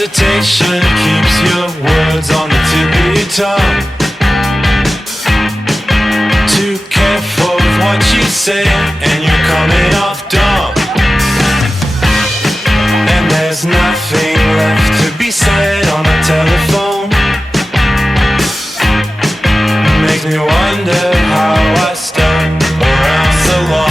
Hesitation keeps your words on the tip of your tongue. Too careful with what you say, and you're coming off dumb. And there's nothing left to be said on the telephone. Makes me wonder how I stuck around so long.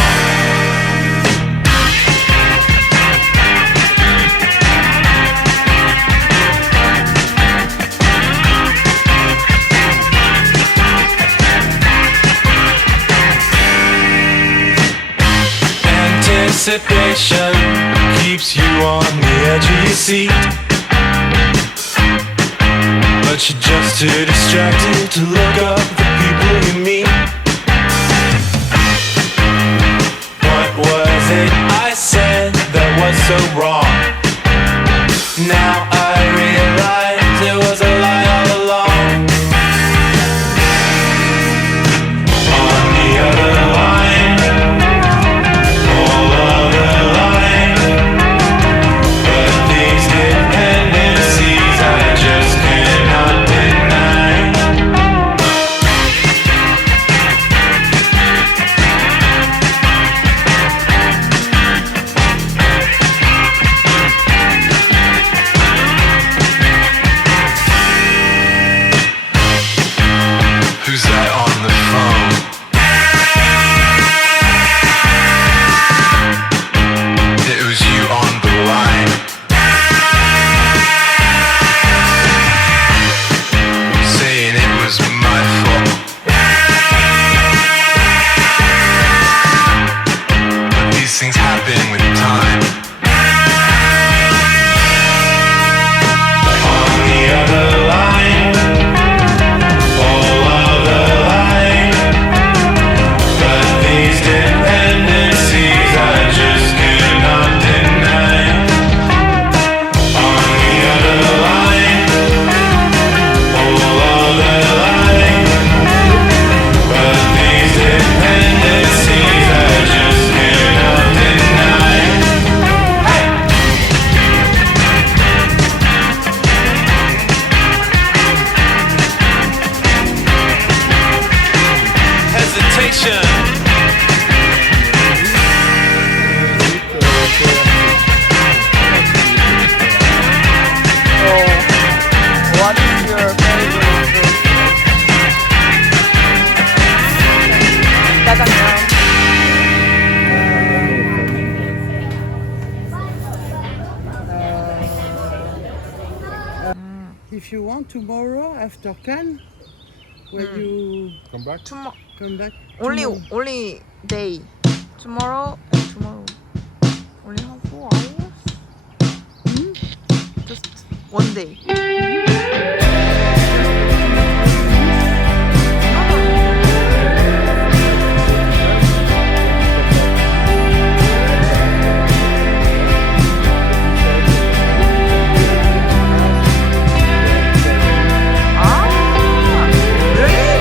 Anticipation keeps you on the edge of your seat, but you're just too distracted to look up the people you meet. What was it I said that was so wrong? Now I realize it was a lie all along. On the other line, all other line, but these dependencies I just cannot deny. Who's that on the phone? It was you on the line. Saying it was my fault. But these things happen with time. On the other line, all other line, but these dependencies I just cannot deny. On the other line, all other line, but these dependencies I just cannot deny. Hey! Hesitation. What is your favorite fruit? 짜장면. If you want tomorrow after Cannes, when you Come back. come back, Only day. Tomorrow and tomorrow. Only have 4 hours? Just one day. Ah, really?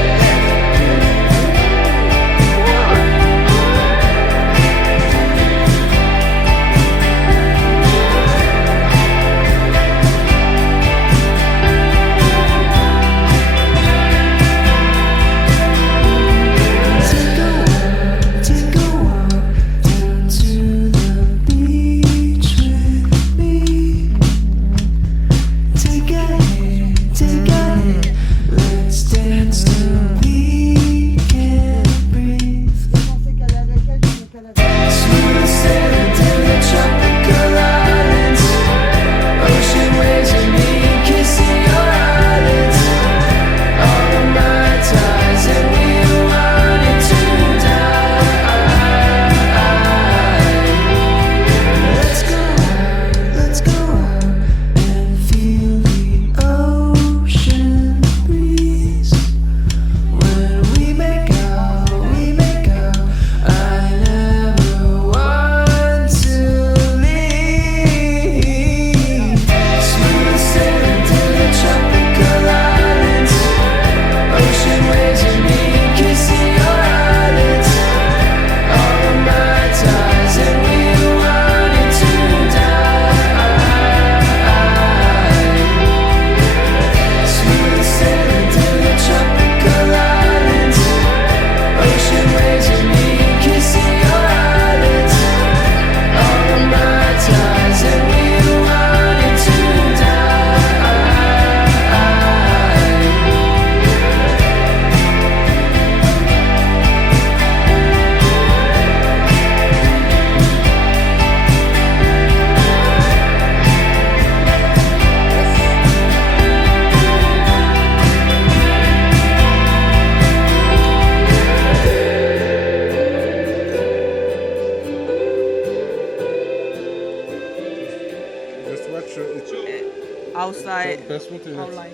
outside Pass me to it. outline.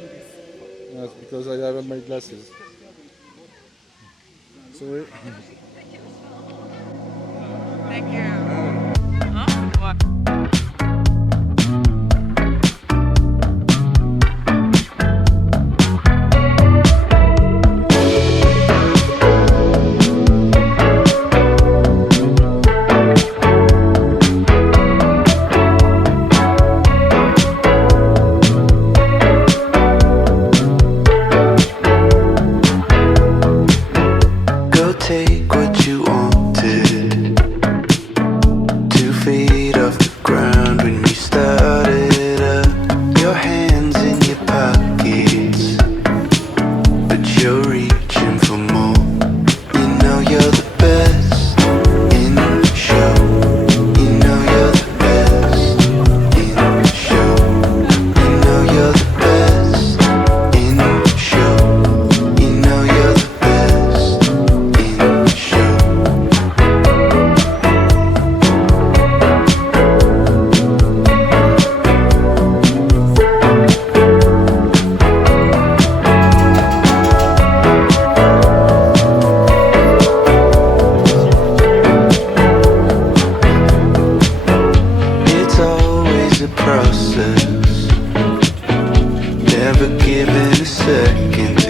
Yes, because I haven't my glasses. Sorry. Thank you. Huh? What? Go take what you wanted. 2 feet off the ground when you started up. Your hands in your pockets, but you're reaching for more. You know you're the best in the show. You know you're the best in the show. You know you're the best in the show. You know you're the best in the show. It's always a process, never given a second